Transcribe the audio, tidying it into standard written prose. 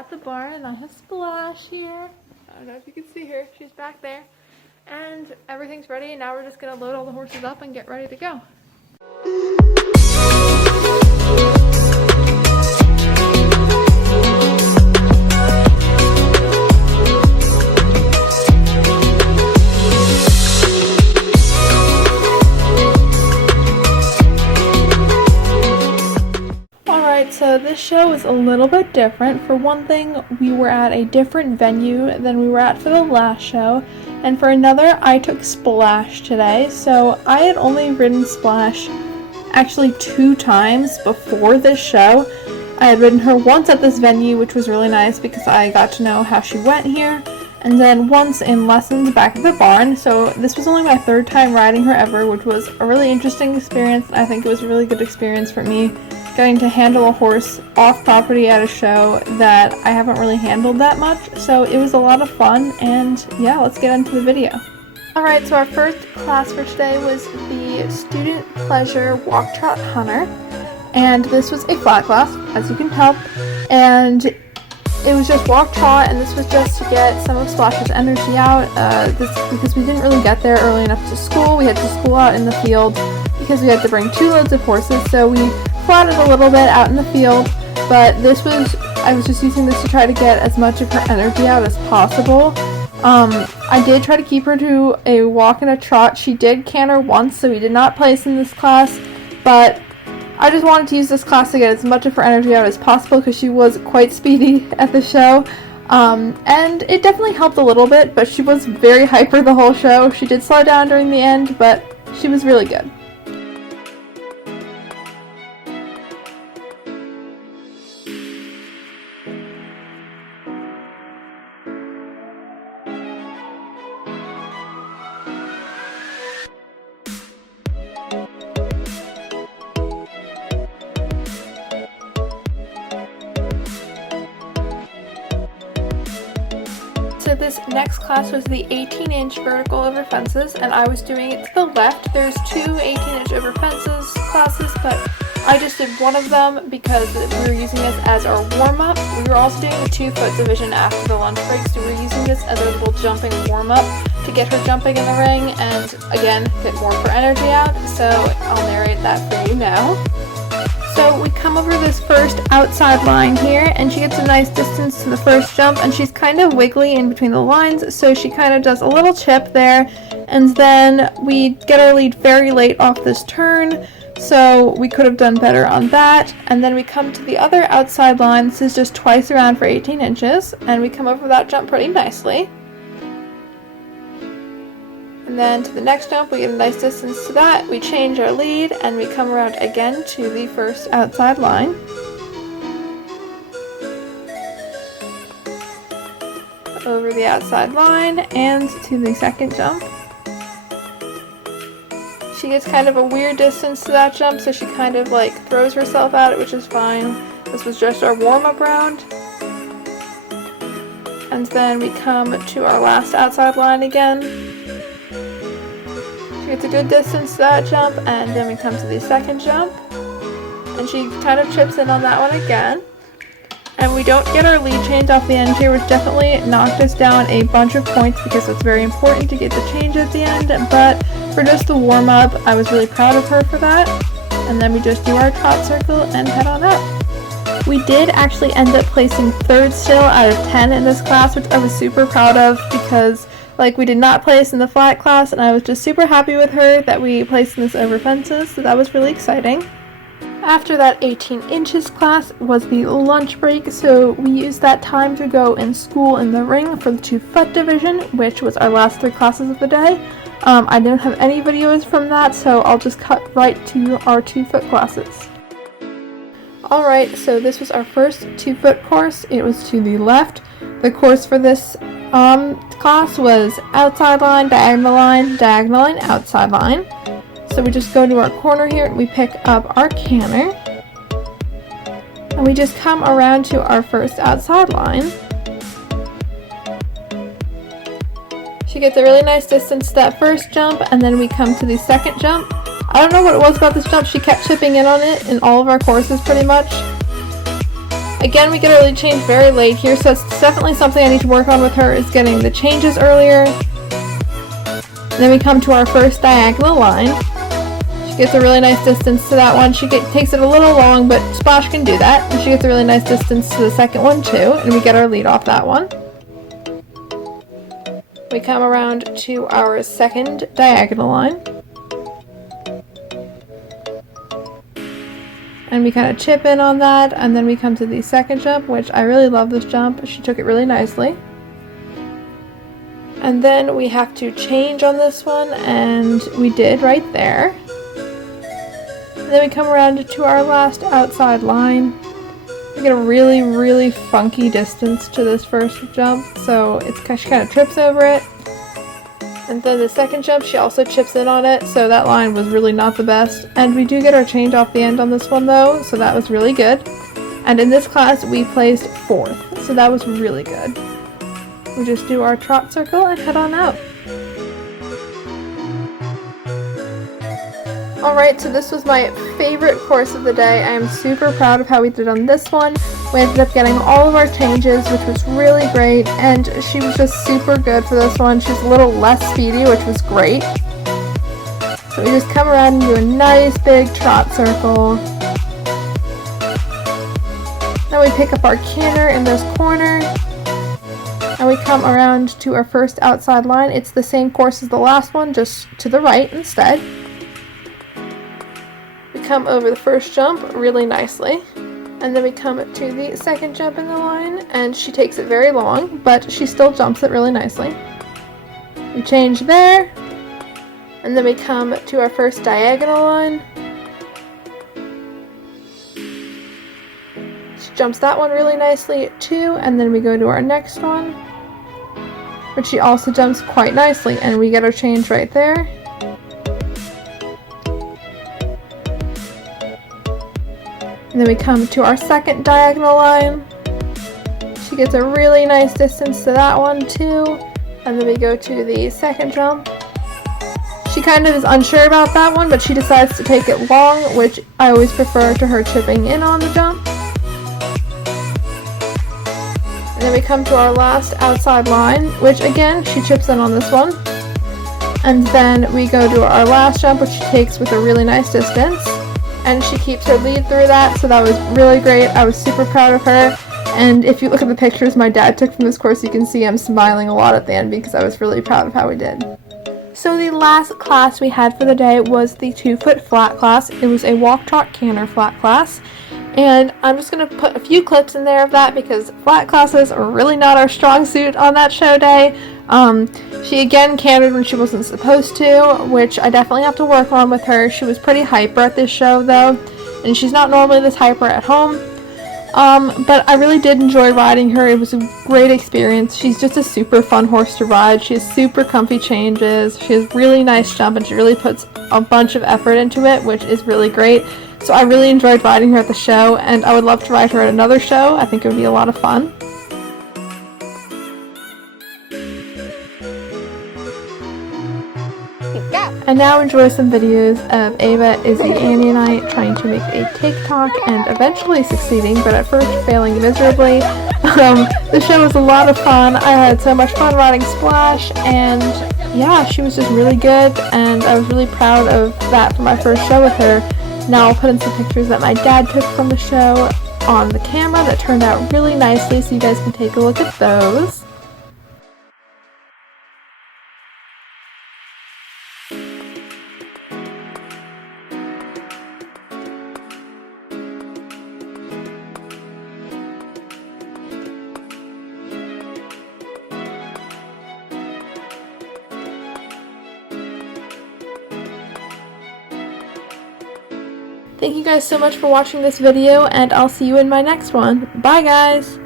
at the barn and I have Splash here. I don't know if you can see her. She's back there. And everything's ready, and now we're just going to load all the horses up and get ready to go. So this show is a little bit different. For one thing, we were at a different venue than we were at for the last show. And for another, I took Splash today. So I had only ridden Splash actually 2 times before this show. I had ridden her once at this venue, which was really nice because I got to know how she went here. And then once in lessons back at the barn. So this was only my 3rd time riding her ever, which was a really interesting experience. I think it was a really good experience for me, getting to handle a horse off property at a show that I haven't really handled that much. So it was a lot of fun, and yeah, let's get into the video. Alright, so our first class for today was the Student Pleasure Walk Trot Hunter, and this was a flat class, as you can tell, and it was just walk trot, and this was just to get some of Splash's energy out, because we didn't really get there early enough to school. We had to school out in the field because we had to bring 2 loads of horses, so we plotted a little bit out in the field, but I was just using this to try to get as much of her energy out as possible. I did try to keep her to a walk and a trot. She did canter once, so we did not place in this class, but I just wanted to use this class to get as much of her energy out as possible because she was quite speedy at the show. And it definitely helped a little bit, but she was very hyper the whole show. She did slow down during the end, but she was really good. So this next class was the 18-inch vertical over fences, and I was doing it to the left. There's 2 18-inch over fences classes, but I just did one of them because we were using this as our warm-up. We were also doing the 2-foot division after the lunch break, so we were using this as our little jumping warm-up to get her jumping in the ring and, again, get more of her energy out. So I'll narrate that for you now. So we come over this first outside line here, and she gets a nice distance to the first jump, and she's kind of wiggly in between the lines, so she kind of does a little chip there, and then we get our lead very late off this turn, so we could have done better on that. And then we come to the other outside line. This is just twice around for 18 inches, and we come over that jump pretty nicely. And then to the next jump, we get a nice distance to that. We change our lead, and we come around again to the first outside line. Over the outside line, and to the second jump. She gets kind of a weird distance to that jump, so she kind of like throws herself at it, which is fine. This was just our warm-up round. And then we come to our last outside line again. It's a good distance to that jump, and then we come to the second jump, and she kind of chips in on that one again, and we don't get our lead change off the end here, which definitely knocked us down a bunch of points because it's very important to get the change at the end. But for just the warm-up, I was really proud of her for that. And then we just do our trot circle and head on up. We did actually end up placing 3rd still out of 10 in this class, which I was super proud of because we did not place in the flat class, and I was just super happy with her that we placed in this over fences, so that was really exciting. After that 18 inches class was the lunch break, so we used that time to go and school in the ring for the 2-foot division, which was our last 3 classes of the day. I didn't have any videos from that, so I'll just cut right to our 2-foot classes. Alright, so this was our first 2-foot course. It was to the left. The course for this class was outside line, diagonal line, outside line. So we just go to our corner here and we pick up our canter. And we just come around to our first outside line. She gets a really nice distance to that first jump, and then we come to the second jump. I don't know what it was about this jump. She kept chipping in on it in all of our courses pretty much. Again, we get our lead change very late here, so it's definitely something I need to work on with her, is getting the changes earlier. And then we come to our first diagonal line. She gets a really nice distance to that one. She takes it a little long, but Splash can do that. And she gets a really nice distance to the second one too, and we get our lead off that one. We come around to our second diagonal line. And we kind of chip in on that, and then we come to the second jump, which I really love this jump. She took it really nicely. And then we have to change on this one, and we did right there. And then we come around to our last outside line. We get a really, really funky distance to this first jump, so she kind of trips over it. And then the second jump, she also chips in on it, so that line was really not the best. And we do get our change off the end on this one though, so that was really good. And in this class, we placed 4th, so that was really good. We just do our trot circle and head on out. Alright, so this was my favorite course of the day. I am super proud of how we did on this one. We ended up getting all of our changes, which was really great, and she was just super good for this one. She's a little less speedy, which was great. So we just come around and do a nice big trot circle. Then we pick up our canter in this corner, and we come around to our first outside line. It's the same course as the last one, just to the right instead. We come over the first jump really nicely. And then we come to the second jump in the line, and she takes it very long, but she still jumps it really nicely. We change there, and then we come to our first diagonal line. She jumps that one really nicely too, and then we go to our next one, which she also jumps quite nicely, and we get our change right there. And then we come to our second diagonal line. She gets a really nice distance to that one too. And then we go to the second jump. She kind of is unsure about that one, but she decides to take it long, which I always prefer to her chipping in on the jump. And then we come to our last outside line, which again, she chips in on this one. And then we go to our last jump, which she takes with a really nice distance. And she keeps her lead through that, so that was really great. I was super proud of her. And if you look at the pictures my dad took from this course, you can see I'm smiling a lot at the end because I was really proud of how we did. So the last class we had for the day was the 2-foot flat class. It was a walk, trot, canter flat class. And I'm just going to put a few clips in there of that because flat classes are really not our strong suit on that show day. She again cantered when she wasn't supposed to, which I definitely have to work on with her. She was pretty hyper at this show though, and she's not normally this hyper at home. But I really did enjoy riding her. It was a great experience. She's just a super fun horse to ride. She has super comfy changes. She has really nice jump, and she really puts a bunch of effort into it, which is really great. So I really enjoyed riding her at the show, and I would love to ride her at another show. I think it would be a lot of fun. And now enjoy some videos of Ava, Izzy, Annie, and I trying to make a TikTok and eventually succeeding, but at first failing miserably. The show was a lot of fun. I had so much fun riding Splash, and yeah, she was just really good, and I was really proud of that for my first show with her. Now I'll put in some pictures that my dad took from the show on the camera that turned out really nicely, so you guys can take a look at those. Thank you guys so much for watching this video, and I'll see you in my next one. Bye guys!